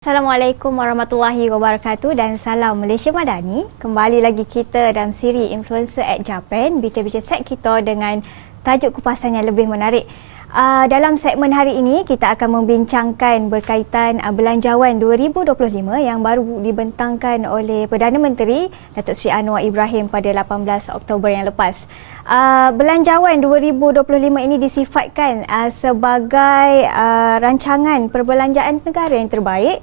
Assalamualaikum warahmatullahi wabarakatuh dan salam Malaysia Madani. Kembali lagi kita dalam siri Influencer at Japan, bincang-bincang set kita dengan tajuk kupasan yang lebih menarik. Dalam segmen hari ini kita akan membincangkan berkaitan belanjawan 2025 yang baru dibentangkan oleh Perdana Menteri Datuk Seri Anwar Ibrahim pada 18 Oktober yang lepas. Belanjawan 2025 ini disifatkan sebagai rancangan perbelanjaan negara yang terbaik,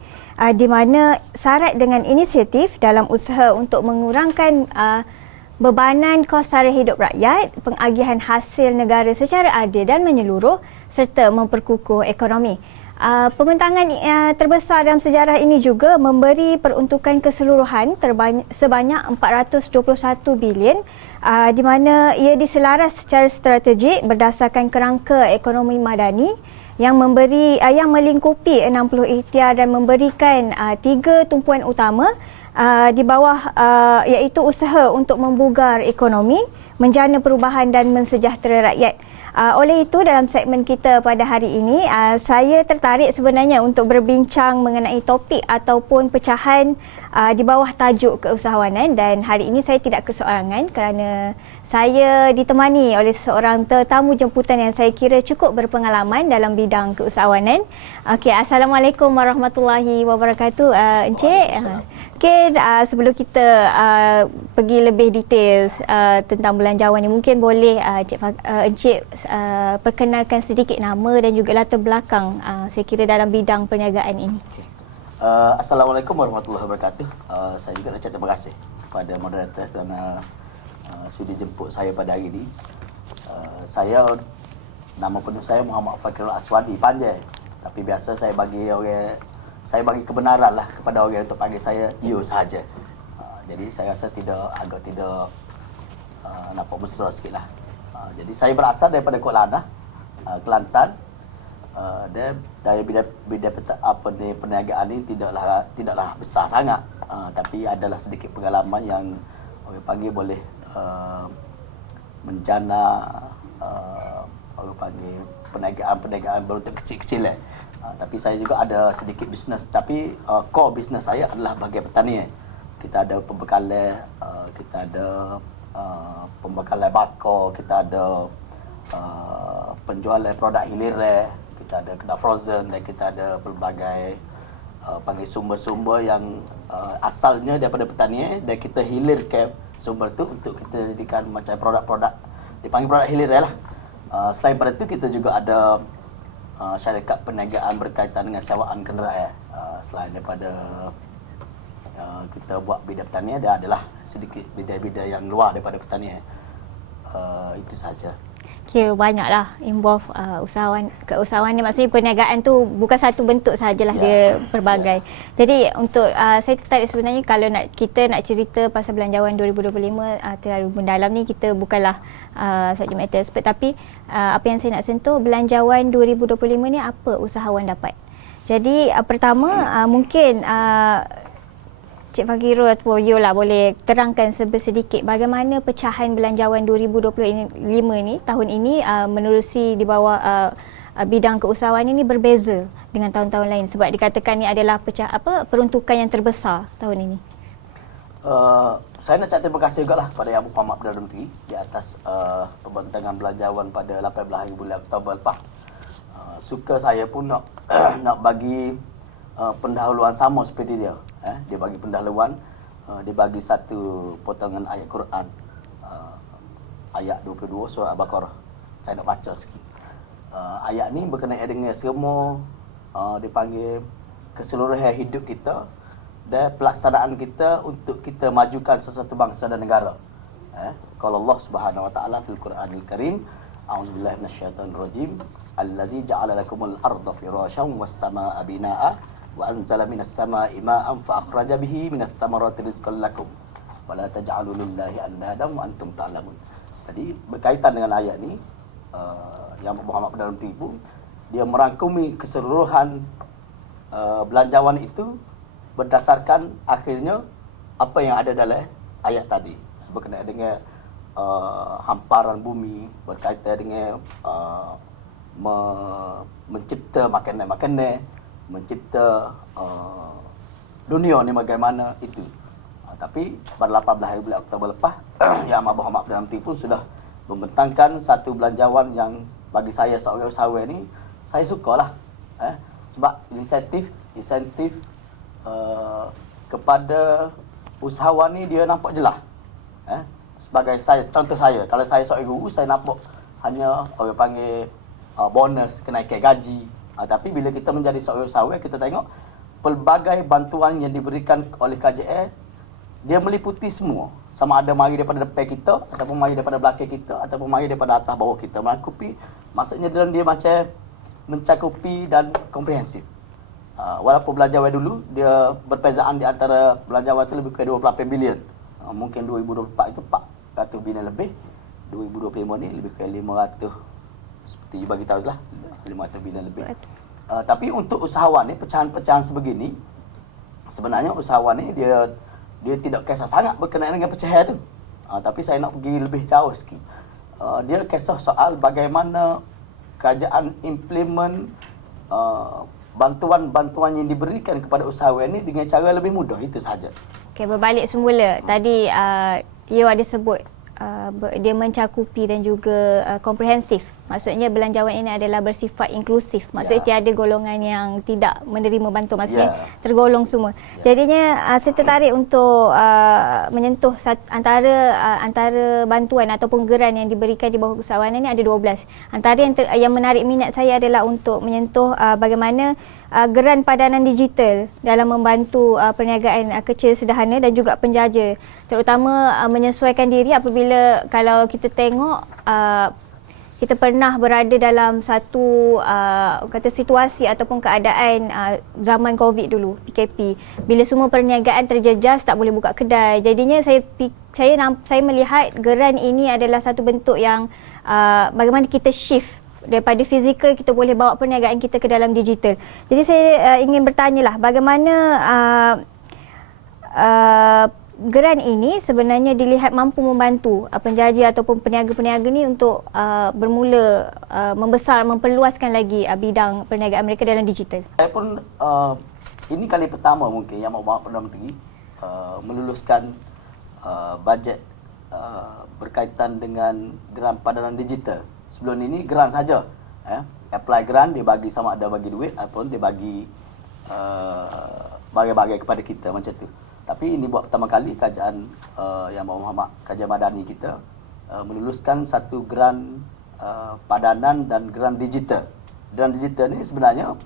di mana syarat dengan inisiatif dalam usaha untuk mengurangkan bebanan kos sara hidup rakyat, pengagihan hasil negara secara adil dan menyeluruh serta memperkukuh ekonomi. Pembentangan terbesar dalam sejarah ini juga memberi peruntukan keseluruhan sebanyak 421 bilion, di mana ia diselaras secara strategik berdasarkan kerangka ekonomi madani yang melingkupi 60 ikhtiar dan memberikan 3 tumpuan utama di bawah, iaitu usaha untuk membugar ekonomi, menjana perubahan dan mensejahtera rakyat. Oleh itu, dalam segmen kita pada hari ini, saya tertarik sebenarnya untuk berbincang mengenai topik ataupun pecahan di bawah tajuk keusahawanan, dan hari ini saya tidak keseorangan kerana saya ditemani oleh seorang tetamu jemputan yang saya kira cukup berpengalaman dalam bidang keusahawanan. Okey, Assalamualaikum warahmatullahi wabarakatuh, Encik. Okey, sebelum kita pergi lebih detail tentang belanjawan ni, mungkin boleh Encik perkenalkan sedikit nama dan juga latar belakang saya kira dalam bidang perniagaan ini. Assalamualaikum warahmatullahi wabarakatuh. Saya juga nak ucap terima kasih kepada moderator kerana sudi jemput saya pada hari ini. Nama penuh saya Muhammad Fakirul Aswadi, panjang. Tapi biasa saya bagi kebenaran lah kepada orang untuk panggil saya you sahaja. Jadi saya rasa agak tidak nampak mesra sikit lah. Jadi saya berasal daripada Kuala Lumpur, Kelantan. Dan dari bidang perniagaan ini tidaklah besar sangat, tapi adalah sedikit pengalaman yang orang panggil boleh menjana orang panggil perniagaan beruntung kecil-kecil. Tapi saya juga ada sedikit bisnes, tapi core bisnes saya adalah bahagian pertanian. Kita ada pembekalan, pembekalan bakar, kita ada penjualan produk hilir, kita ada kedai frozen, dan kita ada pelbagai panggil sumber-sumber yang asalnya daripada pertanian, dan kita hilirkan sumber tu untuk kita jadikan macam produk-produk, dipanggil produk hilir lah. Selain pada itu, kita juga ada syarikat perniagaan berkaitan dengan sewaan kenderaan. Selain daripada kita buat bidang pertanian, dia adalah sedikit bidang-bidang yang luar daripada pertanian. Itu saja. Okay, banyaklah involve keusahawan ni, maksudnya perniagaan tu bukan satu bentuk sahajalah, dia berbagai. Jadi untuk saya tertarik sebenarnya kalau kita nak cerita pasal belanjawan 2025 terlalu mendalam ni, kita bukanlah subject matter expert, tapi apa yang saya nak sentuh, belanjawan 2025 ni apa usahawan dapat. Jadi pertama mungkin Cik Fakirul atau you lah boleh terangkan sedikit bagaimana pecahan belanjawan 2025 ni, tahun ini menerusi di bawah bidang keusahawan ini berbeza dengan tahun-tahun lain, sebab dikatakan ni adalah peruntukan yang terbesar tahun ini. Saya nak ucap terima kasih juga lah kepada Yang Berhormat Perdana Menteri di atas pembentangan belanjawan pada 18 hari bulan Oktober lepas. Suka saya pun nak nak bagi pendahuluan sama seperti dia. Dia bagi pendahuluan, dia bagi satu potongan ayat Quran, ayat 22 surah Al-Baqarah. Saya nak baca sikit. Ayat ni berkenaan dengan semua dipanggil keseluruhan hidup kita dan pelaksanaan kita untuk kita majukan sesuatu bangsa dan negara. Kalau Allah Subhanahu Wa Taala fil Quranil Karim, a'udzubillahi minasyaitonir rajim, allazi ja'ala lakumul arda firasyan was samaa'a binaa'a wa anzala minas samaa'i ma'an fa akhraja bihi minats thamarati rizqan lakum wa la taj'alu lillahi andadan wa antum ta'lamun. Jadi berkaitan dengan ayat ni, Yang Muhammad Perdana Menteri pun dia merangkumi keseluruhan belanjawan itu berdasarkan akhirnya apa yang ada dalam ayat tadi, berkenaan dengan hamparan bumi, berkaitan dengan mencipta makanan-makanan, mencipta dunia ni bagaimana itu. Tapi pada 18 hari bulan Oktober lepas, Yang Amat Berhormat Perdana Menteri pun sudah membentangkan satu belanjawan yang bagi saya seorang usahawan ni, saya sukalah. Sebab insentif kepada usahawan ni dia nampak jelas. Sebagai saya, contoh saya, kalau saya seorang guru, saya nampak hanya orang panggil bonus, kenaikan gaji. Tapi bila kita menjadi seorang usahawan, kita tengok pelbagai bantuan yang diberikan oleh KJL, dia meliputi semua. Sama ada mari daripada depan kita, ataupun mari daripada belakang kita, ataupun mari daripada atas bawah kita. Mencakupi, maksudnya dalam dia macam mencakupi dan komprehensif. Walaupun belanjawan dulu, dia berbezaan di antara belanjawan itu lebih kurang 28 bilion. Mungkin 2024 itu 400 bilion lebih. 2025 ni lebih kurang 500, seperti bagi tahu lah, 500 bilion lebih. Tapi untuk usahawan ni, pecahan-pecahan sebegini, sebenarnya usahawan ni dia tidak kisah sangat berkenaan dengan pecahan tu. Tapi saya nak pergi lebih jauh sikit. Dia kisah soal bagaimana kerajaan implement bantuan-bantuan yang diberikan kepada usahawan ni dengan cara lebih mudah, itu sahaja. Okey, berbalik semula. Tadi you ada sebut dia mencakupi dan juga komprehensif. Maksudnya belanjawan ini adalah bersifat inklusif. Maksudnya tiada golongan yang tidak menerima bantuan. Maksudnya tergolong semua. Jadinya saya tertarik untuk menyentuh antara bantuan ataupun geran yang diberikan di bawah usahawan ini ada 12. Antara yang menarik minat saya adalah untuk menyentuh bagaimana geran padanan digital dalam membantu perniagaan kecil sederhana dan juga penjaja, terutama menyesuaikan diri apabila kalau kita tengok kita pernah berada dalam satu kata situasi ataupun keadaan zaman COVID dulu, PKP, bila semua perniagaan terjejas, tak boleh buka kedai. Jadinya saya melihat geran ini adalah satu bentuk yang bagaimana kita shift daripada fizikal, kita boleh bawa perniagaan kita ke dalam digital. Jadi saya ingin bertanyalah bagaimana geran ini sebenarnya dilihat mampu membantu penjaja ataupun peniaga-peniaga ni untuk bermula membesar, memperluaskan lagi bidang perniagaan mereka dalam digital. Saya pun ini kali pertama mungkin Yang Amat Berhormat Perdana Menteri meluluskan bajet berkaitan dengan geran padanan digital. Sebelum ini geran saja. Apply geran, dia bagi sama ada bagi duit ataupun dia bagi bagai-bagai kepada kita macam tu. Tapi ini buat pertama kali kerajaan Yang Berhormat Kerajaan Madani kita meluluskan satu geran padanan dan geran digital. Geran digital ni sebenarnya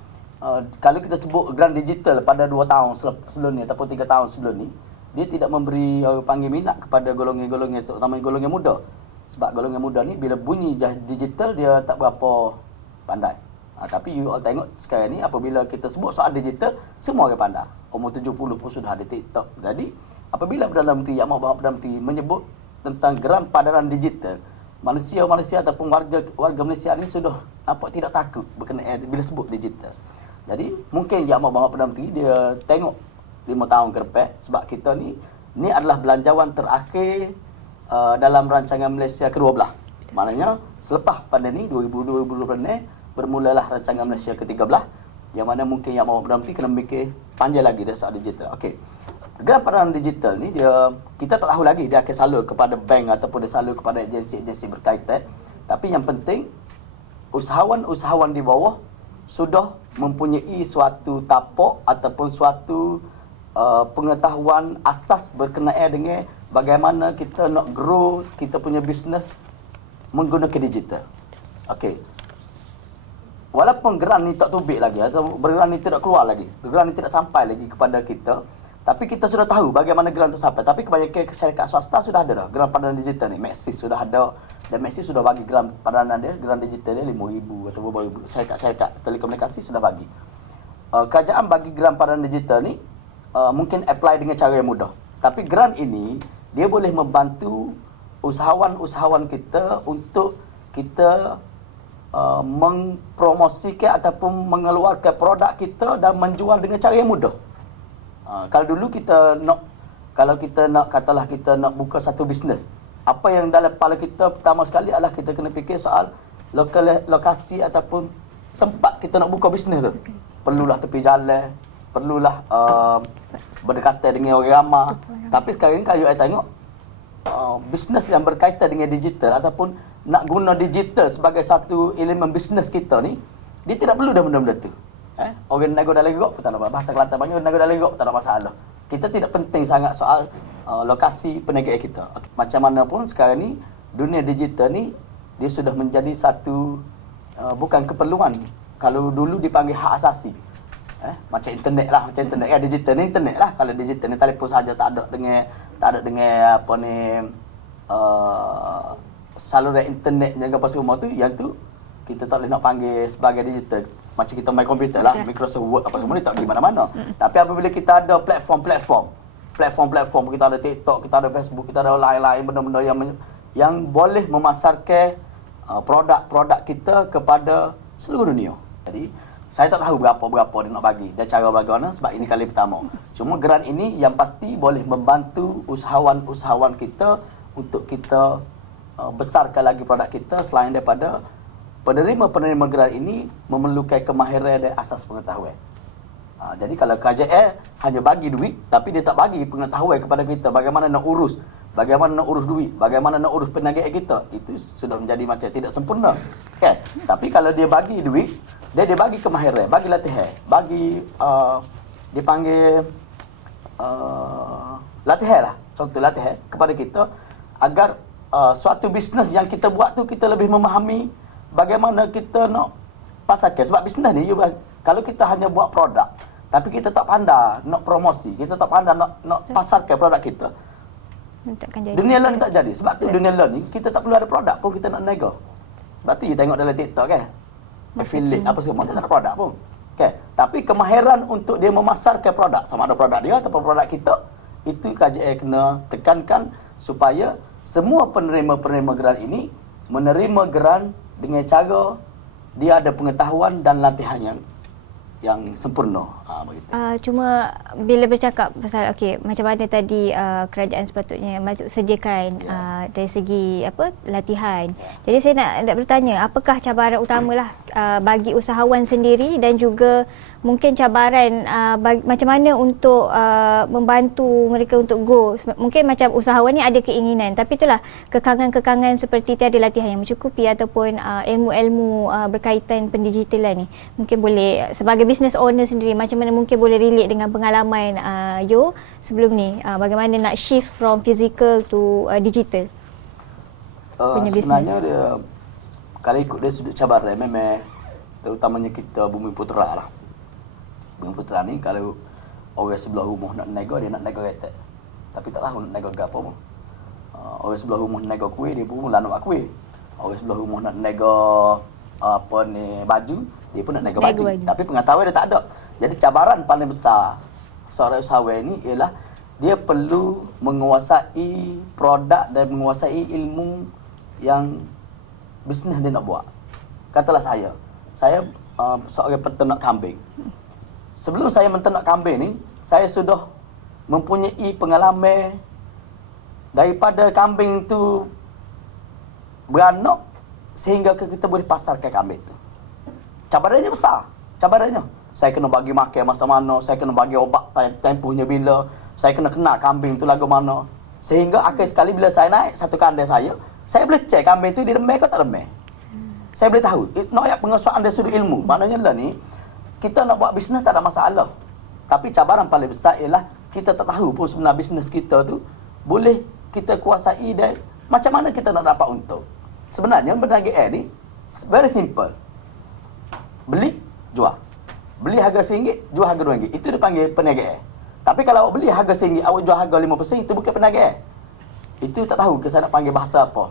kalau kita sebut geran digital pada 2 tahun sebelum ni ataupun 3 tahun sebelum ni, dia tidak memberi panggil minat kepada golongan-golongan, terutama golongan muda. Sebab golongan muda ni bila bunyi digital dia tak berapa pandai. Tapi you all tengok sekarang ni apabila kita sebut soal digital, semua orang pandai. Umur 70 pun sudah ada TikTok. Jadi apabila Perdana Menteri Yang Amat Berhormat Perdana Menteri menyebut tentang geran padanan digital, manusia ataupun warga Malaysia ni sudah nampak tidak takut berkenaan bila sebut digital. Jadi mungkin Yang Amat Berhormat Perdana Menteri dia tengok 5 tahun ke depan, sebab kita ni adalah belanjawan terakhir dalam rancangan Malaysia ke-12. Maknanya selepas pandemik 2020 ni bermulalah rancangan Malaysia ke-13, yang mana mungkin Yang Amat Berhormat Perdana Menteri kena fikir panjang lagi dari soal digital. Okey. Geran padanan digital ni kita tak tahu lagi dia akan salur kepada bank ataupun dia salur kepada agensi-agensi berkaitan. Tapi yang penting usahawan-usahawan di bawah sudah mempunyai suatu tapak ataupun suatu pengetahuan asas berkenaan dengan bagaimana kita nak grow kita punya bisnes menggunakan digital. Okey. Walaupun geran ni tak tubik lagi atau geran ni tidak keluar lagi, geran ni tidak sampai lagi kepada kita, tapi kita sudah tahu bagaimana geran tersampai. Tapi kebanyakan syarikat swasta sudah ada dah geran padanan digital ni. Maxis sudah ada, dan Maxis sudah bagi geran padanan dia, geran digital dia 5,000 atau berapa ribu. Syarikat telekomunikasi sudah bagi. Kerajaan bagi geran padanan digital ni mungkin apply dengan cara yang mudah. Tapi geran ini dia boleh membantu usahawan-usahawan kita untuk kita mempromosikan ataupun mengeluarkan produk kita dan menjual dengan cara yang mudah. Kalau dulu kalau kita nak katalah kita nak buka satu bisnes, apa yang dalam kepala kita pertama sekali adalah kita kena fikir soal lokasi ataupun tempat kita nak buka bisnes tu. perlulah tepi jalan, perlulah berdekatan dengan orang ramai. Tapi sekarang ni kalau saya tengok bisnes yang berkaitan dengan digital ataupun nak guna digital sebagai satu elemen bisnes kita ni, dia tidak perlu dah benda-benda tu. Orang nego dah legok pun tak ada bahasa Kelantan panggil orang nego dah legok tak ada masalah. Kita tidak penting sangat soal lokasi perniagaan kita. Macam mana pun sekarang ni dunia digital ni dia sudah menjadi satu bukan keperluan. Kalau dulu dipanggil hak asasi. Macam internet lah, macam internet kan, digital ni internet lah. Kalau digital ni telefon saja tak ada dengan apa ni saluran internet yang apa semua tu, yang tu kita tak boleh nak panggil sebagai digital. Macam kita main komputer lah, Microsoft Word apa semua ni tak pergi mana-mana. Tapi apabila kita ada platform, kita ada TikTok, kita ada Facebook, kita ada lain-lain benda-benda yang boleh memasarkan produk-produk kita kepada seluruh dunia. Jadi saya tak tahu berapa dia nak bagi dan cara bagaimana sebab ini kali pertama. Cuma grant ini yang pasti boleh membantu usahawan-usahawan kita untuk kita besarkan lagi produk kita selain daripada penerima grant ini memerlukan kemahiran dan asas pengetahuan. Jadi kalau kerajaan hanya bagi duit tapi dia tak bagi pengetahuan kepada kita bagaimana nak urus duit, bagaimana nak urus perniagaan kita, itu sudah menjadi macam tidak sempurna. Okay? Tapi kalau dia bagi duit, dia bagi kemahiran, bagi latihan, bagi dipanggil latihan lah, contoh latihan kepada kita agar suatu bisnes yang kita buat tu kita lebih memahami bagaimana kita nak pasarkan. Sebab bisnes ni kalau kita hanya buat produk tapi kita tak pandai nak promosi, kita tak pandai nak pasarkan produk kita, dunia learning tak jadi. Sebab tu dunia learning kita tak perlu ada produk pun kita nak nego. Sebab tu you tengok dalam TikTok kan, affiliate apa semua dia tak ada produk pun. Okay. Tapi kemahiran untuk dia memasarkan produk, sama ada produk dia ataupun produk kita, itu kerajaan kena tekankan supaya semua penerima grant ini menerima grant dengan cara dia ada pengetahuan dan latihan yang sempurna. Begitu. Cuma bila bercakap pasal macam mana tadi kerajaan sepatutnya sediakan dari segi latihan. Jadi saya nak bertanya, apakah cabaran utamalah bagi usahawan sendiri dan juga mungkin cabaran macam mana untuk membantu mereka untuk go. Mungkin macam usahawan ni ada keinginan tapi itulah kekangan-kekangan seperti tiada latihan yang mencukupi ataupun ilmu-ilmu berkaitan pendigitalan ni. Mungkin boleh sebagai business owner sendiri macam mana mungkin boleh relate dengan pengalaman Yo sebelum ni, bagaimana nak shift from physical to digital punya sebenarnya business. Dia kalau ikut dari sudut cabaran memang terutamanya kita Bumi Putera lah. Bumi Putera ni kalau orang sebelah rumah nak nego, dia nak nego retek. Tapi tak tahu nak nego apa pun. Orang sebelah rumah nak nego kuih, dia pun mula nak buat kuih. Orang sebelah rumah nak nego baju, dia pun nak nego baju. Tapi pengetahuan dia tak ada. Jadi cabaran paling besar seorang usahawan ni ialah dia perlu menguasai produk dan menguasai ilmu yang bisnes dia nak buat. Katalah saya seorang peternak kambing. Sebelum saya menternak kambing ni, saya sudah mempunyai pengalaman daripada kambing tu beranak sehingga kita boleh pasarkan kambing tu. Cabarannya besar, cabarannya. Saya kena bagi makan masa mana, saya kena bagi obat tempohnya bila, saya kena kenal kambing tu lagu mana. Sehingga akhir sekali bila saya naik satu kandang saya boleh cek kambing tu dia remeh ke tak remeh. Saya boleh tahu. Nak ayat pengesuaian dari sudut ilmu. Maknanya lah ni, kita nak buat bisnes tak ada masalah. Tapi cabaran paling besar ialah kita tak tahu pun sebenarnya bisnes kita tu boleh kita kuasai dan macam mana kita nak dapat untung. Sebenarnya berniagaan ni very simple. Beli, jual. Beli harga RM1, jual harga RM2. Itu dipanggil perniagaan. Tapi kalau awak beli harga RM1, awak jual harga 5%, itu bukan perniagaan. Itu tak tahu ke saya nak panggil bahasa apa.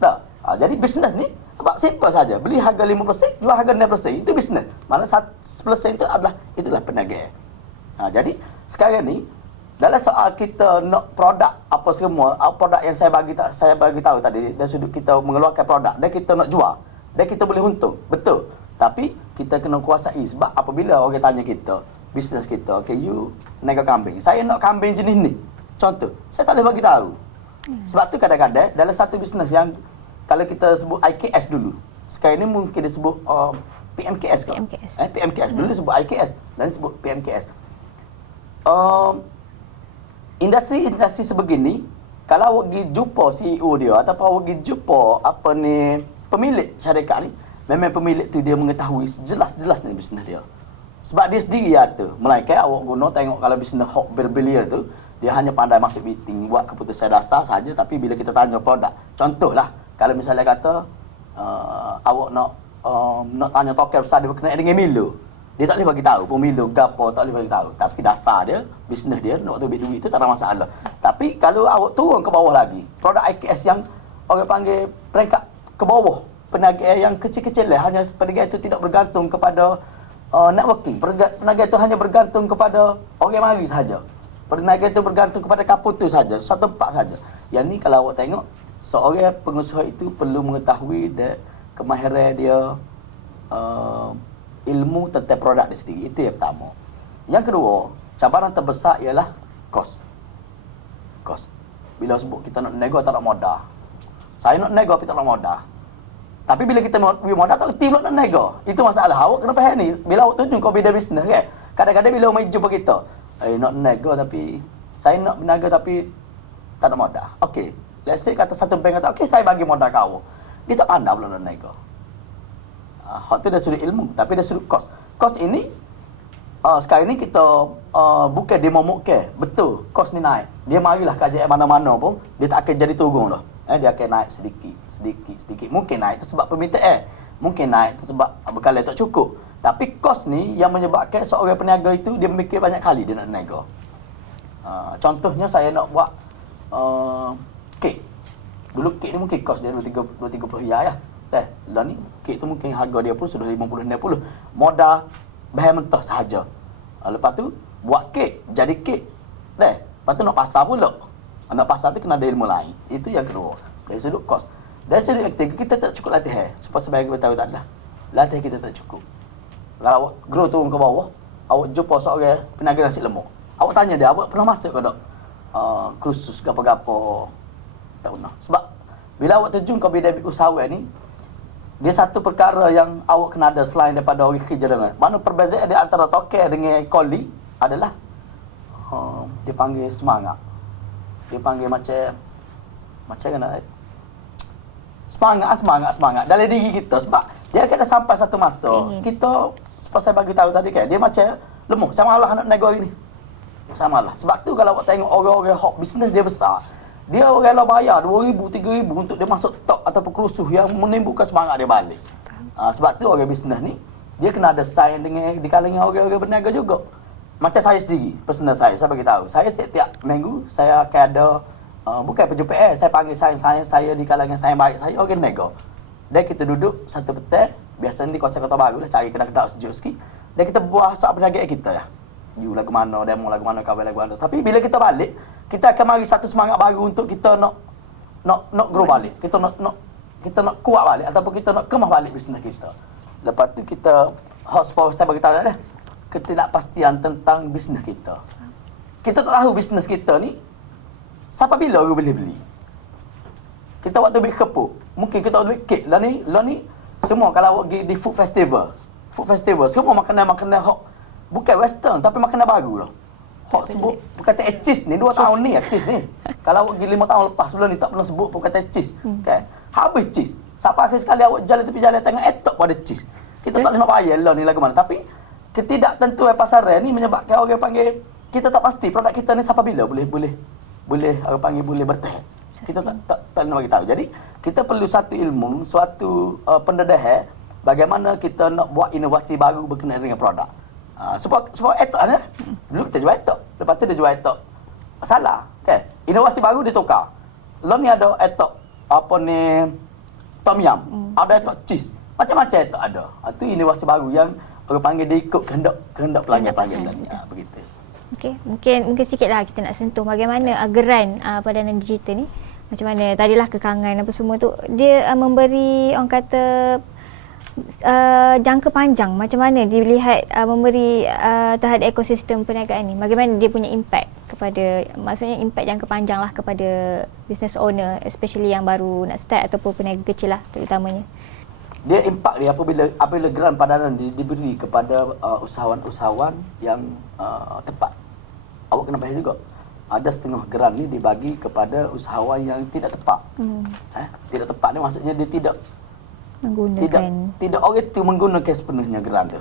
Tak. Jadi bisnes ni simple saja. Beli harga 5%, jual harga 6%. Itu bisnes. Mana 1% itu itulah perniagaan. Jadi sekarang ni dalam soal kita nak produk apa semua, produk yang saya bagi tahu tadi dari sudut kita mengeluarkan produk dan kita nak jual dan kita boleh untung. Betul. Tapi kita kena kuasai sebab apabila orang tanya kita, bisnes kita, you naik kambing. Saya nak kambing jenis ni. Contoh, saya tak boleh bagi tahu. Sebab tu kadang-kadang dalam satu bisnes yang kalau kita sebut IKS dulu. Sekarang ni mungkin disebut PMKS ke? PMKS. PMKS. Dulu disebut IKS, dan disebut PMKS. Industri sebegini, kalau awak pergi jumpa CEO dia ataupun awak pergi jumpa pemilik syarikat ni, memang pemilik tu dia mengetahui jelas-jelasnya bisnes dia. Sebab dia sendiri tu. Melainkan awak guna tengok kalau bisnes hok berbilion tu, dia hanya pandai masuk meeting, buat keputusan dasar saja, tapi bila kita tanya produk. Contohlah, kalau misalnya kata awak nak tanya token besar dia berkenaan dengan Milo. Dia tak boleh bagi tahu pun Milo gapo, tak boleh bagi tahu. Tapi dasar dia, bisnes dia nak duit itu tak ada masalah. Tapi kalau awak turun ke bawah lagi, produk IKS yang orang panggil peringkat ke bawah, peniaga yang kecil-kecil lah, hanya peniaga itu tidak bergantung kepada networking. Peniaga itu hanya bergantung kepada orang mari sahaja. Peniaga itu bergantung kepada kampung itu saja, suatu tempat saja. Yang ni kalau awak tengok, seorang pengusaha itu perlu mengetahui kemahiran dia, ilmu tentang produk dia sendiri. Itu yang pertama. Yang kedua, cabaran terbesar ialah kos. Bila sebut kita nak nego tak nak modal. Saya nak nego tapi tak nak modal. Tapi bila kita nak modal tak kerti pula nak nego. Itu masalah. Awak kena faham ni. Bila awak tunjuk kau bidang bisnes kan. Kadang-kadang bila orang jumpa kita, nak nego tapi saya nak berniaga tapi tak ada modal. Okey. Let's say kata satu bank kata, okey saya bagi modal kau. Dia tak pandai pula nak nego. Hak tu dah sudut ilmu, tapi dah sudut kos. Kos ini sekarang ni kita bukan dia memukir. Betul, kos ni naik. Dia marilah kajian mana-mana pun, dia tak akan jadi turun dah. Dia akan naik sedikit. Mungkin naik tu sebab permintaan. Mungkin naik tu sebab bekalan tak cukup. Tapi kos ni yang menyebabkan seorang peniaga itu dia memikir banyak kali dia nak nego. Contohnya saya nak buat kek. Dulu kek ni mungkin kos dia 230 riyal ya. Lah ni kek tu mungkin harga dia pun sudah 50-60. Modal bahan mentah sahaja. Lepas tu buat kek, jadi kek. Lepas tu nak pasar pula. Nak pasar tu kena ada ilmu lain. Itu yang kedua. Dari sudut kos. Dari sudut yang ketiga, kita tak cukup latihan. Sebagai kita tahu tak adalah. Latihan kita tak cukup. Kalau awak grow turun ke bawah, awak jumpa seorang peniaga nasi lemak. Awak tanya dia, awak pernah masuk ke tak? Kursus gapo-gapo. Tak pernah. Sebab bila awak terjun ke bidang usahawan ni, dia satu perkara yang awak kena ada selain daripada orang kerja dengan. Mana perbezaan dia antara token dengan koli adalah dia panggil semangat. Dia panggil macam mana? Semangat dalam diri kita. Sebab dia akan sampai satu masa kita, seperti saya bagi tahu tadi kan, dia macam lemah. Saya malah nak nego hari ni. Saya malah. Sebab tu kalau awak tengok orang-orang hok bisnes dia besar, dia rela bayar 2,000, 3,000 untuk dia masuk top ataupun kerusuh yang menimbulkan semangat dia balik. Sebab tu orang bisnes ni, dia kena ada sign dengan di kalangan orang-orang berniaga juga. Macam saya sendiri, personal saya bagi tahu. Saya tiap-tiap minggu, saya akan ada, bukan perjumpaan, saya panggil saya di kalangan saya baik saya, orang nego. Dan kita duduk satu petang, biasanya di kawasan Kota Baru lah, cari kedai-kedai sejuk sikit. Dan kita buat soal perniagaan kita ya. You lagu mana, demo lagu mana, kawan lagu mana. Tapi bila kita balik, kita akan mari satu semangat baru untuk kita nak grow balik. Kita nak kuat balik ataupun kita nak kemah balik bisnes kita. Lepas tu kita hotspot saya bagi tahu dah ketidakpastian tentang bisnes kita. Kita tak tahu bisnes kita ni sampai bila orang boleh beli. Kita waktu beli kepuk, mungkin kita waktu beli kek. Lah ni semua kalau awak pergi di food festival semua makanan-makanan hok bukan western tapi makanan baru dah. Hok sebut perkataan cheese ni 2 tahun ni cheese ni. Kalau awak pergi 5 tahun lepas sebelum ni tak pernah sebut perkataan cheese. Kan? Habis cheese. Sampai akhir sekali awak jalan tepi jalan tengok etok pada cheese. Kita tak boleh nak bayar lah ni lagu mana. Tapi ketidaktentuan pasaran ni menyebabkan orang panggil kita tak pasti produk kita ni sampai bila boleh orang panggil boleh bertahan. Kita tak nak bagi tahu. Jadi kita perlu satu ilmu, suatu pendedahan bagaimana kita nak buat inovasi baru berkenaan dengan produk. Sebab etok ni. Dulu kita jual etok, lepas tu dia jual etok. Salah, kan? Inovasi baru dia tukar. Lo ni ada etok apa ni tom yum, ada etok cheese. Macam-macam etok ada. Itu inovasi baru yang orang panggil dia ikut kehendak pelanggan-pelanggan. Begitu. Okey, mungkin sikitlah kita nak sentuh bagaimana geran padanan digital ni. Macam mana tadilah kekangan apa semua tu dia memberi orang kata jangka panjang, macam mana dilihat memberi terhadap ekosistem perniagaan ni, bagaimana dia punya impact kepada, maksudnya impact jangka panjang lah kepada business owner, especially yang baru nak start ataupun peniaga kecil lah terutamanya. dia impak dia apabila geran padanan diberi kepada usahawan-usahawan yang tepat. Awak kena faham juga. Ada setengah geran ni dibagi kepada usahawan yang tidak tepat. Tidak tepat ni maksudnya dia tidak orang itu menggunakan sepenuhnya geran tu.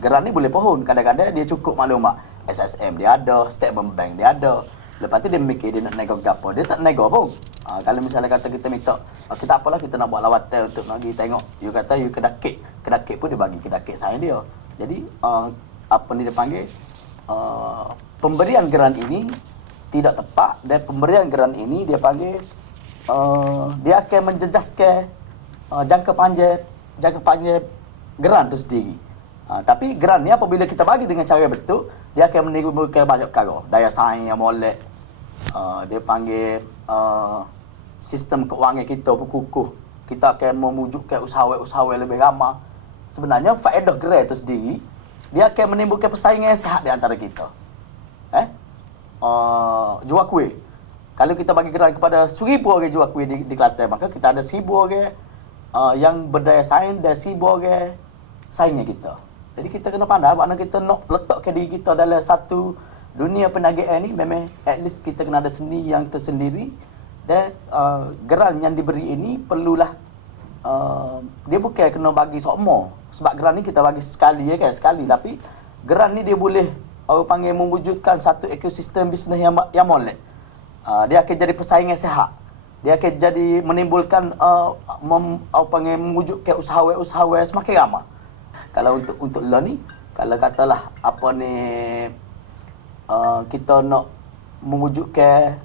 Geran ni boleh pohon. Kadang-kadang dia cukup maklumat SSM dia ada, statement bank dia ada. Lepas tu dia mikir dia nak nego gapo. Dia tak nego pun. Kalau misalnya kata kita minta, kita apalah kita nak buat lawatan untuk nak pergi tengok. You kata you kedakit. Kedakit pun dia bagi kedakit sign dia. Jadi apa ni dia panggil pemberian geran ini tidak tepat, dan pemberian geran ini dia panggil dia akan menjejaskan jangka panjang geran tu sendiri. Tapi geran ni apabila kita bagi dengan cara betul, dia akan menimbulkan banyak perkara. Daya saing yang molek, dia panggil sistem keuangan kita berkukuh. Kita akan memujukkan usahawan-usahawan lebih ramai. Sebenarnya faedah geran itu sendiri, dia akan menimbulkan persaingan yang sihat di antara kita. Jual kuih. Kalau kita bagi geran kepada 1,000 orang jual kuih di Kelantan, maka kita ada 1,000 orang yang berdaya saing dan 1,000 orang saingnya kita. Jadi kita kena pandai makna kita nak letakkan diri kita dalam satu dunia perniagaan ni, memang at least kita kena ada seni yang tersendiri, dan geran yang diberi ini perlulah dia bukan kena bagi sokmo. Sebab geran ni kita bagi sekali sekali, tapi geran ni dia boleh orang panggil mewujudkan satu ekosistem bisnes yang molek. Dia akan jadi persaingan sihat. Dia akan jadi menimbulkan mewujudkan usahawan-usahawan semakin ramai. Kalau untuk lo ni, kalau katalah apa ni kita nak mewujudkan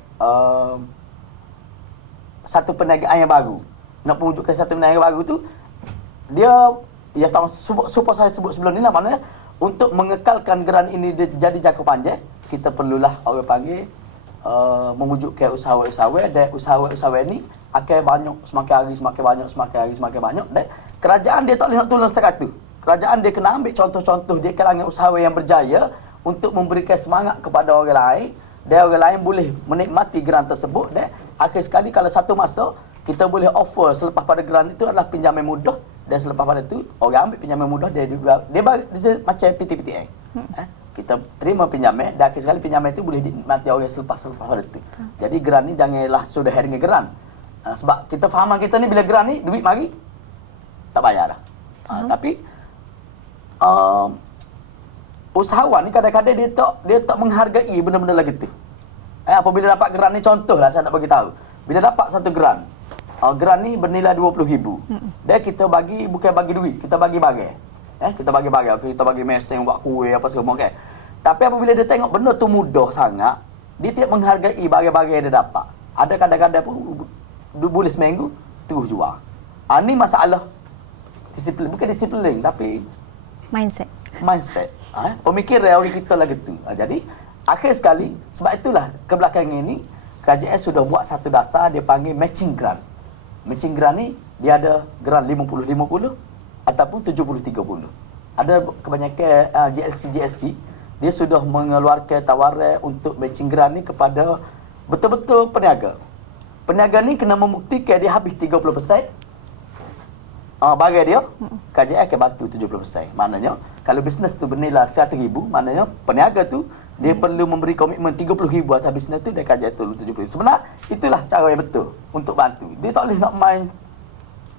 satu perniagaan yang baru. Nak mewujudkan satu perniagaan baru tu, dia ya tahu supaya saya sebut sebelum ni lah, maknanya untuk mengekalkan geran ini jadi jangka panjang, kita perlulah orang panggil mewujudkan usahawan-usahawan, dan usahawan-usahawan ni akan banyak semakin hari semakin banyak, dan kerajaan dia tak boleh nak tolong setakat tu. Kerajaan dia kena ambil contoh-contoh dia kalangan usahawan yang berjaya untuk memberikan semangat kepada orang lain, dan orang lain boleh menikmati geran tersebut, dan akhir sekali kalau satu masa kita boleh offer selepas pada geran itu adalah pinjaman mudah, dan selepas pada itu orang ambil pinjaman mudah, dia macam PTPTN. Kita terima pinjaman, dan akhir sekali pinjaman itu boleh dinikmati orang selepas pada itu. Jadi geran ni janganlah sudah dengan geran. Sebab kita fahaman kita ni bila geran ni duit mari tak bayar dah. Tapi usahawan ni kadang-kadang dia tak menghargai benda-benda lagi tu. Apabila dapat geran ni, contohlah saya nak bagi tahu. Bila dapat satu geran, geran ni bernilai 20,000. Dan kita bagi bukan bagi duit, kita bagi bagai. Kita bagi bagai, kita bagi mesin buat kuih apa semua kan. Tapi apabila dia tengok benda tu mudah sangat, dia tidak menghargai bagai-bagai yang dia dapat. Ada kadang-kadang pun boleh seminggu terus jual. Ni masalah disiplin, bukan disiplin tapi mindset. Pemikiran orang kita lah gitu. Jadi akhir sekali, sebab itulah kebelakangan ini KJS sudah buat satu dasar dia panggil matching grant. Matching grant ni dia ada grant 50-50 ataupun 70-30. Ada kebanyakan GLC dia sudah mengeluarkan tawaran untuk matching grant ni kepada betul-betul peniaga. Peniaga ni kena membuktikan dia habis 30%. Bagi dia, KJS akan bantu 70%. Maknanya, kalau bisnes tu bernilai 100,000, maknanya peniaga tu, dia perlu memberi komitmen 30,000 atas bisnes tu, dan KJS tolong 70,000. Sebenarnya, itulah cara yang betul untuk bantu. Dia tak boleh nak main,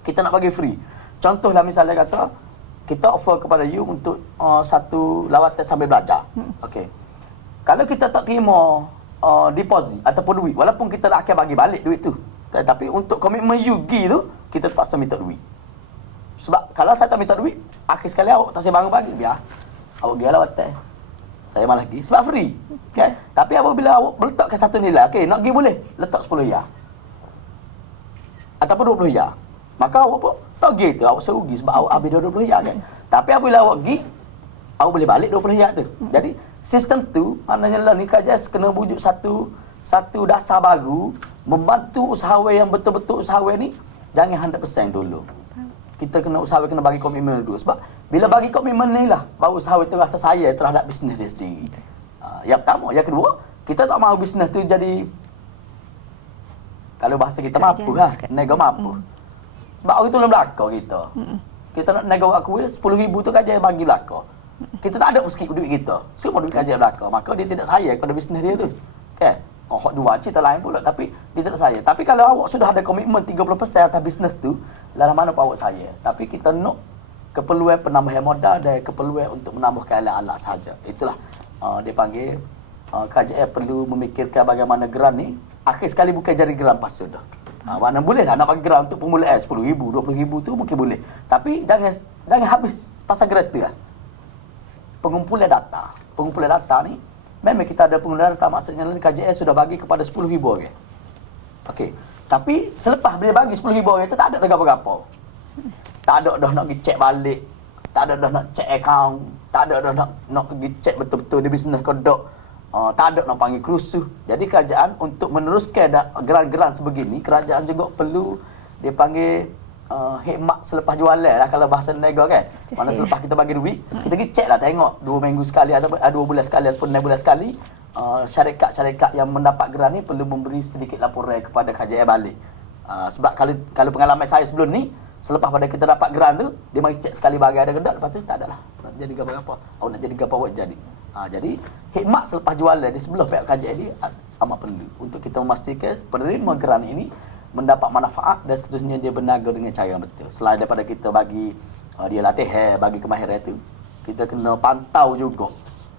kita nak bagi free. Contohlah misalnya kata, kita offer kepada you untuk satu lawatan sambil belajar. Okay. Kalau kita tak terima deposit ataupun duit, walaupun kita akan bagi balik duit tu, tapi untuk komitmen you pergi tu, kita terpaksa minta duit. Sebab kalau saya tak minta duit, akhir sekali awak tak saya bangun pagi, biar awak pergi lawatan. Saya malah pergi sebab free. Okay? Tapi apabila awak meletakkan satu nilai, okay, nak pergi boleh, letak 10 riyal. Ataupun 20 riyal. Maka awak pun tak pergi tu, awak serugi sebab awak habis 20 riyal kan. Tapi apabila awak pergi, awak boleh balik 20 riyal tu. Jadi sistem tu, maknanya lah ni KJS kena wujud satu dasar baru, membantu usahawan yang betul-betul usahawan ni, jangan 100% dulu. Kita kena usahawan kena bagi komitmen dulu. Sebab bila bagi komitmen ni lah, baru usahawan tu rasa saya terhadap bisnes dia sendiri. Yang pertama. Yang kedua, kita tak mahu bisnes tu jadi, kalau bahasa kita mampu lah, nego mampu. Sebab orang tu dalam belakang kita. Kita nak nego aku 10,000 tu kerja bagi belaka. Kita tak ada sikit duit kita. Semua duit kerja belaka. Maka dia tidak sayang kepada bisnes dia tu. Okay. Hak jual cerita lain pula tapi dia tidak sayang. Tapi kalau awak sudah ada komitmen 30% atas bisnes tu, dalam mana pun awak sayang. Tapi kita nak keperluan penambahan modal dan keperluan untuk menambahkan alat-alat sahaja. Itulah dia panggil KJL perlu memikirkan bagaimana geran ni akhir sekali bukan jadi geran pas sudah. Mana boleh lah nak bagi geran untuk permulaan 10,000, 20,000 tu mungkin boleh. Tapi jangan habis pasal geran tu lah. Pengumpulan data ni memang kita ada pengumpulan data, maksudnya KJL sudah bagi kepada 10,000 orang. Okey. Tapi selepas dia bagi 10,000 orang tu tak ada berapa-berapa. Tak ada dah nak pergi cek balik, tak ada dah nak cek akaun, tak ada dah nak pergi cek betul-betul di bisnes ke tak. Tak ada nak panggil kerusuh. Jadi kerajaan untuk meneruskan geran-geran sebegini, kerajaan juga perlu dia panggil hikmat selepas jualan lah kalau bahasa nego kan. Mana selepas kita bagi duit, kita pergi cek lah tengok 2 minggu sekali atau 2 bulan sekali ataupun 6 bulan sekali, syarikat-syarikat yang mendapat geran ni perlu memberi sedikit laporan kepada KJL balik. Sebab kalau pengalaman saya sebelum ni, selepas pada kita dapat geran tu, dia mari cek sekali bagi ada ke tak, lepas tu tak adalah. Nak jadi apa-apa. Awak nak jadi apa-apa jadi. Jadi hikmat selepas jualan di sebelah pihak KJL ni amat perlu untuk kita memastikan penerima geran ini mendapat manfaat dan seterusnya dia berniaga dengan cara yang betul. Selain daripada kita bagi dia latihan, bagi kemahiran itu, kita kena pantau juga.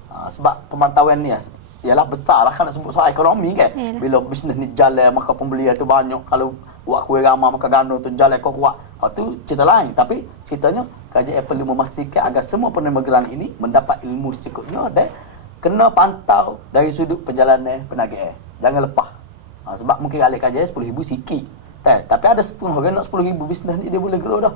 Sebab pemantauan ni ialah besar lah kan, nak sebut soal ekonomi kan. Yalah. Bila bisnes ni jalan maka pembelian tu banyak. Kalau buat kuih ramah maka gano tu jalan kau kuat. Tu cerita lain. Tapi ceritanya KJL perlu memastikan agar semua penerima geran ini mendapat ilmu secukupnya dan kena pantau dari sudut perjalanan penagihan. Jangan lepas. Sebab mungkin alik KJL 10,000 sikit. Tapi ada setengah orang nak 10,000 bisnes ni dia boleh grow dah.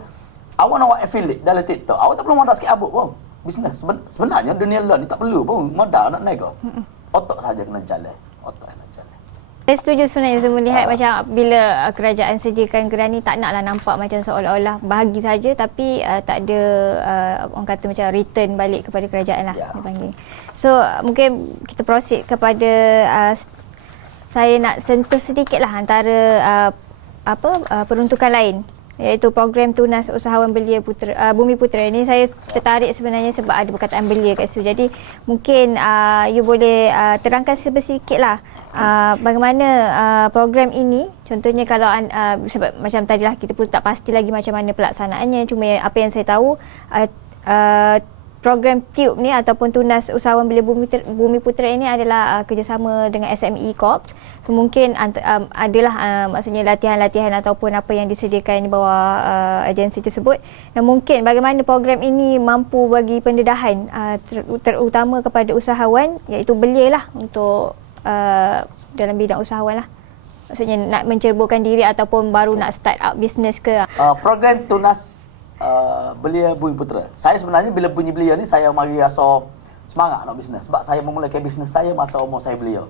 Awak nak buat affiliate dalam TikTok, awak tak perlu modal sikit abuk pun. Bisnes sebenarnya dunia luar ni tak perlu pun modal nak naik. Otak saja kena jalan. Otak kena jalan. Saya setuju sebenarnya, saya melihat macam bila kerajaan sediakan geran ni tak naklah nampak macam seolah-olah bahagi saja tapi tak ada orang kata macam return balik kepada kerajaan lah dia panggil. So mungkin kita proceed kepada saya nak sentuh sedikitlah antara peruntukan lain, iaitu program tunas usahawan belia Bumi Putera. Ini saya tertarik sebenarnya sebab ada perkataan belia kat situ. Jadi mungkin you boleh terangkan sedikitlah bagaimana program ini. Contohnya kalau sebab macam tadilah kita pun tak pasti lagi macam mana pelaksanaannya. Cuma apa yang saya tahu program TUB ni ataupun Tunas Usahawan Belia Bumi Putera ini adalah kerjasama dengan SME Corp. So, mungkin adalah maksudnya latihan-latihan ataupun apa yang disediakan di bawah agensi tersebut. Dan mungkin bagaimana program ini mampu bagi pendedahan terutama kepada usahawan, iaitu belia lah untuk dalam bidang usahawan lah. Maksudnya nak mencerburkan diri ataupun baru nak start up bisnes ke. Program Tunas Belia Bumi Putera. Saya sebenarnya bila bunyi belia ni saya mari rasa semangat nak bisnes sebab saya memulakan bisnes saya masa umur saya belia.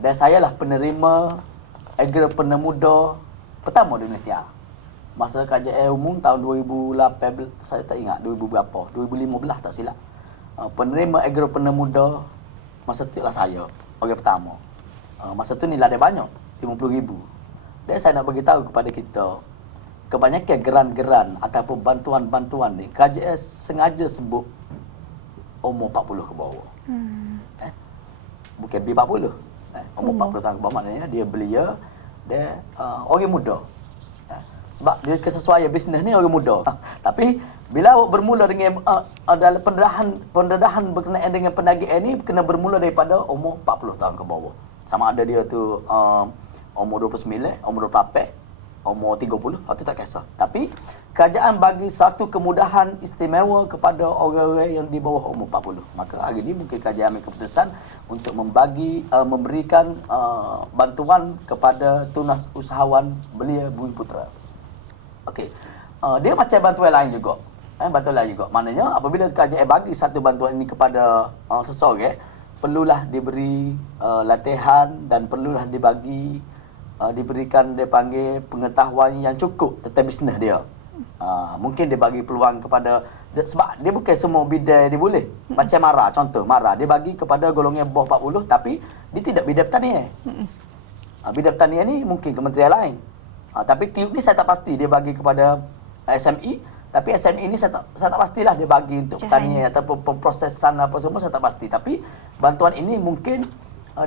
Dan saya lah penerima entrepreneur muda pertama di Malaysia. Masa KJL umum tahun 2018, saya tak ingat 2000 berapa, 2015 tak silap. Penerima entrepreneur muda masa tu lah saya, orang pertama. Masa tu nilai dia banyak, 50,000. Dan saya nak bagi tahu kepada kita, kebanyakan geran-geran ataupun bantuan-bantuan ni KJL sengaja sebut umur 40 ke bawah. Bukan B40. Umur 40 tahun ke bawah maknanya dia belia, dia orang muda. Sebab dia kesesuaian bisnes ni orang muda. Tapi bila awak bermula dengan dalam pendedahan berkenaan dengan penagihan ni kena bermula daripada umur 40 tahun ke bawah. Sama ada dia tu umur 29, umur 28, umur 30, itu tak kisah. Tapi kerajaan bagi satu kemudahan istimewa kepada orang-orang yang di bawah umur 40. Maka hari ini mungkin kerajaan ambil keputusan untuk memberikan bantuan kepada tunas usahawan belia Bumi Putera. Okey. Dia macam bantuan lain juga. Bantuan lain juga. Maknanya apabila kerajaan bagi satu bantuan ini kepada seseorang, perlulah diberi latihan dan perlulah diberikan dia panggil pengetahuan yang cukup tentang bisnes dia. Mungkin dia bagi peluang kepada sebab dia bukan semua bidang dia boleh. Macam Mara, contoh Mara dia bagi kepada golongan bawah 40 tapi dia tidak bidang pertanian. Bidang pertanian ni mungkin kementerian lain. Tapi TUB ni saya tak pasti dia bagi kepada SME Tapi SME ini saya tak pastilah dia bagi untuk petani ataupun pemprosesan apa semua, saya tak pasti. Tapi bantuan ini mungkin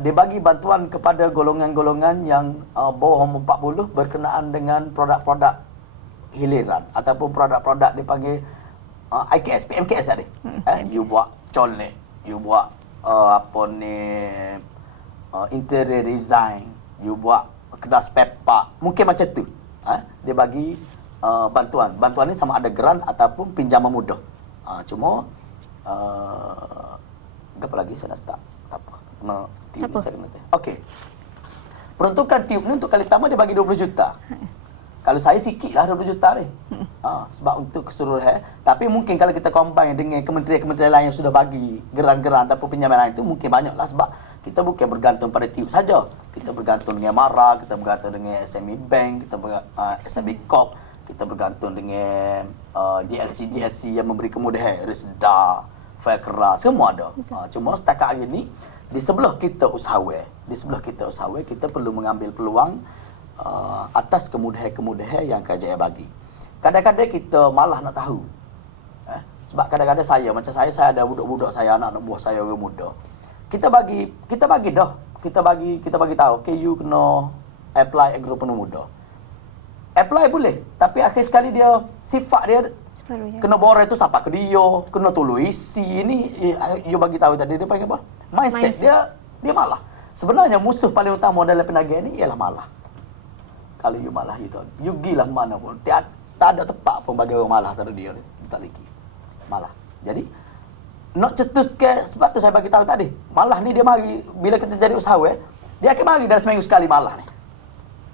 dia bagi bantuan kepada golongan-golongan yang bawah umur 40 berkenaan dengan produk-produk hiliran ataupun produk-produk dipanggil IKS, PMKS tadi. You buat colek, you buat apa ni interior design, you buat kedai spare part, mungkin macam tu. Dia bagi bantuan. Bantuan ni sama ada grant ataupun pinjaman mudah. Cuma apa lagi saya nak start. Tak apa. Kena tiup saya kena. Okey. Peruntukan tiup ni untuk kali pertama dia bagi 20 juta. Kalau saya sikit lah 20 juta ni. Sebab untuk keseluruhan. Tapi mungkin kalau kita combine dengan kementerian-kementerian lain yang sudah bagi geran-geran ataupun pinjaman lain itu mungkin banyak lah. Sebab kita bukan bergantung pada tiup saja. Kita bergantung dengan MARA, kita bergantung dengan SME Bank, kita SME Corp, kita bergantung dengan GLC yang memberi kemudahan, Resda, Faircraft, semua ada. Cuma setakat hari ni di sebelah kita usahawan, kita perlu mengambil peluang atas kemudahan-kemudahan yang kerajaan bagi. Kadang-kadang kita malah nak tahu. Sebab kadang-kadang macam saya ada budak-budak saya, anak-anak buah saya orang muda. Kita bagi dah. Kita bagi tahu, okay, you kena apply agro penuh muda. Apply boleh, tapi akhir sekali dia sifat dia kena borang tu siapa ke dia, kena tolong isi ni, you bagi tahu tadi dia panggil apa? Mindset. Dia malah. Sebenarnya musuh paling utama dalam penagihan ni ialah malah. Kalau you malah itu, you gilah mana pun. Tak ada tempat pun bagi orang malah tada dia ni. Tak lagi. Malah. Jadi nak cetus ke, sebab tu saya bagi tahu tadi. Malah ni dia mari bila kita jadi usahawan, dia akan mari dalam seminggu sekali malah ni.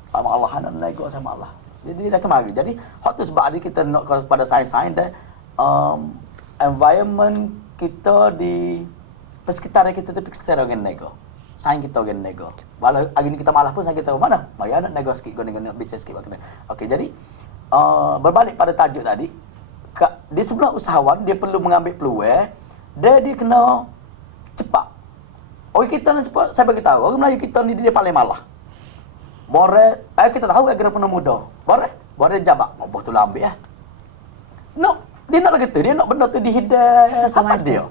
Sama Allah nak nego sama Allah. Jadi dia akan mari. Jadi hak tu sebab ni kita nak kepada sains-sains dan environment kita di persekitaran kita tu persekitaran orang nego. Sains kita orang nego. Walau hari ni kita malah pun sains kita mana? Mari anak nego sikit guna bicara sikit bagaimana. Okey, jadi berbalik pada tajuk tadi, di sebelah usahawan dia perlu mengambil peluang, dia kena cepat. Orang kita nak cepat, saya bagi tahu, orang Melayu kita ni dia paling malah. Boleh, kita tahu agar penuh muda. Boleh jabak, apa tu lah ambil dia nak lagi tu, dia nak benda tu dihidai sama dia.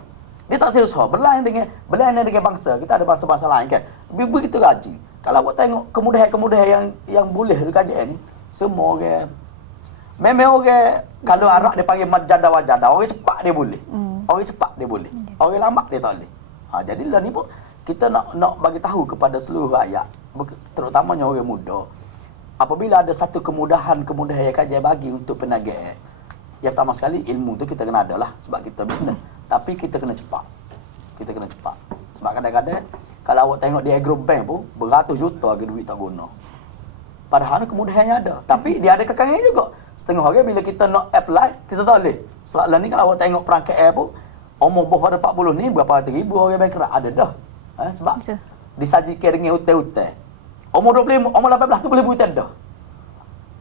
Dia tak serius berlain dengan bangsa. Kita ada bangsa-bangsa lain kan. Begitu rajin. Kalau awak tengok kemudahan-kemudahan yang boleh di kerajaan ni, semua orang memang orang kalau Arab dia panggil majada-wajada, orang cepat dia boleh. Orang cepat dia boleh. Orang lambat dia tak boleh. Jadi lah ni pun kita nak bagi tahu kepada seluruh rakyat, terutamanya orang muda, apabila ada satu kemudahan yang kerajaan bagi untuk peniagaan, yang pertama sekali ilmu tu kita kena ada lah sebab kita bisnes. Tapi kita kena cepat. Sebab kadang-kadang kalau awak tengok di agro bank pun beratus juta lagi duit tak guna. Padahal kemudahannya ada. Tapi dia ada kekangan juga. Setengah orang bila kita nak apply, kita tak boleh. Sebab lah ni kalau awak tengok perangkat air pun, umur bawah pada 40 ni berapa ratus ribu orang bankrupt ada dah. Sebab disajikan dengan hutang-hutang. Umur 25, umur 18 tu boleh berhutang dah.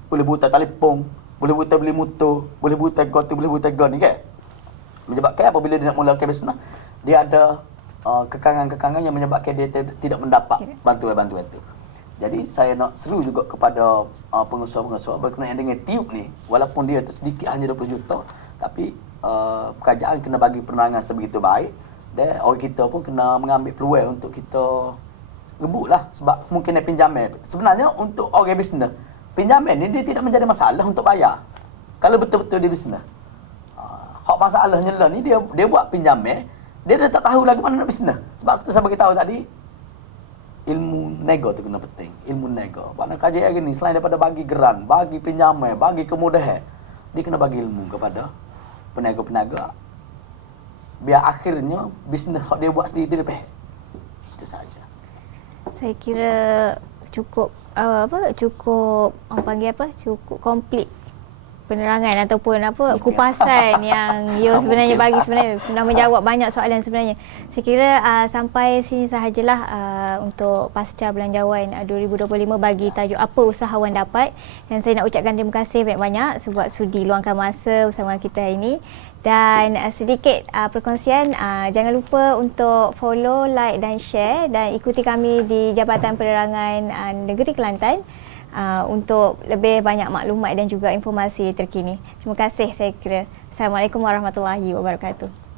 Boleh berhutang telefon, boleh berhutang beli motor, boleh berhutang gotu, boleh berhutang gun ni kan. Menyebabkan apabila dia nak mulakan bisnes, dia ada kekangan-kekangan yang menyebabkan dia tidak mendapat bantuan-bantuan itu. Jadi saya nak seru juga kepada pengusaha-pengusaha berkenaan dengan tiup ni, walaupun dia sedikit hanya 20 juta, tapi kerajaan kena bagi penerangan sebegitu baik dan orang kita pun kena mengambil peluang untuk kita gebuk lah sebab mungkin ada pinjaman. Sebenarnya untuk orang bisnes, pinjaman ni dia tidak menjadi masalah untuk bayar kalau betul-betul dia bisnes. Hak masalahnya lah ni dia buat pinjaman, dia tak tahu lagi mana nak bisnes. Sebab tu saya bagi tahu tadi, ilmu nego tu kena penting. Ilmu nego. Mana kerajaan hari ni selain daripada bagi geran, bagi pinjaman, bagi kemudahan, dia kena bagi ilmu kepada peniaga-peniaga. Biar akhirnya bisnes dia buat sendiri dia peh. Itu saja. Saya kira cukup cukup orang panggil cukup komplit penerangan ataupun kupasan yang you sebenarnya bagi sebenarnya menjawab banyak soalan sebenarnya. Saya kira sampai sini sahajalah untuk pasca belanjawan 2025 bagi tajuk apa usahawan dapat, dan saya nak ucapkan terima kasih banyak-banyak sebab sudi luangkan masa bersama kita hari ini. Dan sedikit perkongsian, jangan lupa untuk follow, like dan share dan ikuti kami di Jabatan Penerangan Negeri Kelantan untuk lebih banyak maklumat dan juga informasi terkini. Terima kasih saya kira. Assalamualaikum warahmatullahi wabarakatuh.